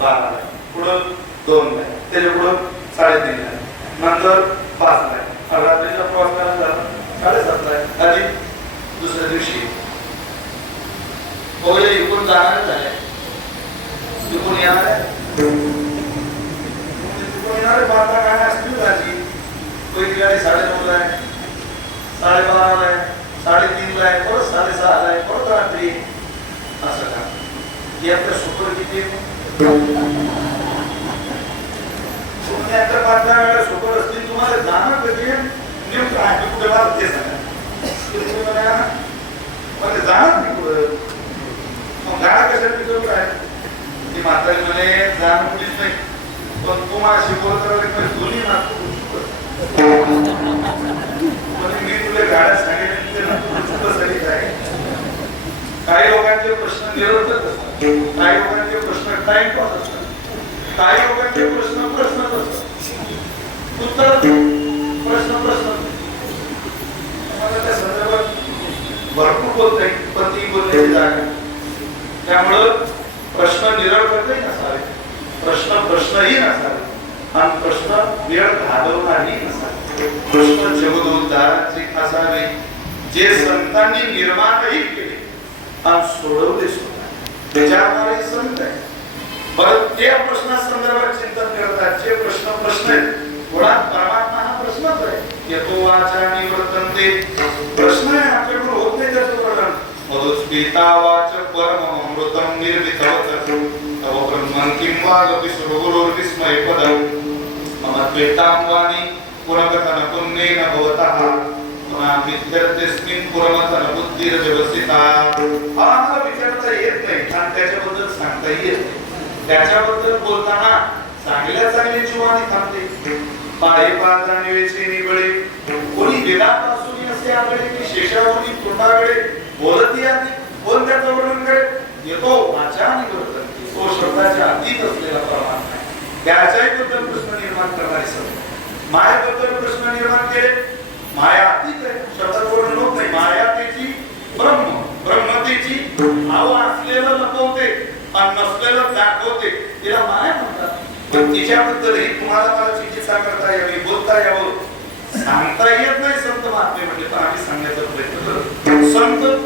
बारा पुढं दोन लाख त्याच्या पुढं साडेतीन लाख नंतर पाच लाख रात्रीचा प्रवास करायला झाला साडेसात लाख आधी दुसऱ्या दिवशी पहिले इकडून जाणार झाले. इकडून येणार आहे? तिकडून येणारे बारा काय असतील भाजी पहिली गाडी साडेनऊ ला आहे. साडेबाराला आहे साडेतीनला आहे. परत साडेसहाला आहे. परत रात्री असं का? यातलं सुपर किती तुम्ही वेळा सुपर असतील तुम्हाला जाणं कधी नेमकं आहे कुठे मला ते सांगा मला जाणार नाही कुठं मग गाडा कशासाठी आहे ती म्हातारी म्हणे जाण कुठेच नाही पण तुम्हाला शिकवलं तर दोन्ही नागपूर मी तुला गाड्या सांगितलं काही लोकांचे प्रश्न निरर्थक असतात काही लोकांचे प्रश्न प्रश्नच असतात उत्तर प्रश्न प्रश्न. मला त्या संदर्भात भरपूर बोलता येईल पण ती बोलण्याची जागा त्यामुळं प्रश्न निरर्थकही नसावे. प्रश्न प्रश्नही नसावे. आणि प्रश्न वेळ घालवणारही नसावे. प्रश्न जगदोद्धाराचे असावे. जे संतांनी निर्माणही केले आणि सोडवले सुद्धा त्याच्याद्वारे संत आहे. परत त्या प्रश्ना संदर्भात चिंतन करतात. जे प्रश्न प्रश्न आहेत मुळात परमात्मा हा प्रश्नच आहे. येतो वाचा निवर्तनते प्रश्न आहे आपल्याकडून होत नाही त्याचं वर्णन. मधुस्मिता वाच परम अमृतम निर्मितवत तव किं वा गपि मम त्वेतां पुनकथन पुण्येन भवतः. पुनः पुरमथन हा विचारता येत नाही. आणि त्याच्याबद्दल सांगता येत नाही. त्याच्याबद्दल बोलताना चांगल्या चांगली वाणी थांबते. पाळे पात्रा निवेचे निबळे कोणी वेदांत असे आकडे की शेषावरी तोंडाकडे बोलत आधी कोण त्याचं वर्णन करेल येतो वाचा निवर्तन तो शब्दाच्या अतीत असलेला प्रमाण आहे. त्याच्याही बद्दल प्रश्न निर्माण करणारे सर मायाबद्दल प्रश्न निर्माण केले. माया अतीत आहे. शब्दात वर्णन होत नाही. माया त्याची ब्रह्म. ब्रह्मतेची अव असलेलं लपवते. आणि नसलेलं दाखवते तिला माया म्हणतात. पण तिच्याबद्दलही तुम्हाला मला चिकित्सा करता यावी बोलता यावं. सांगता येत नाही संत महात्मे म्हणजे पण आम्ही सांगण्याचा प्रयत्न करतो. संत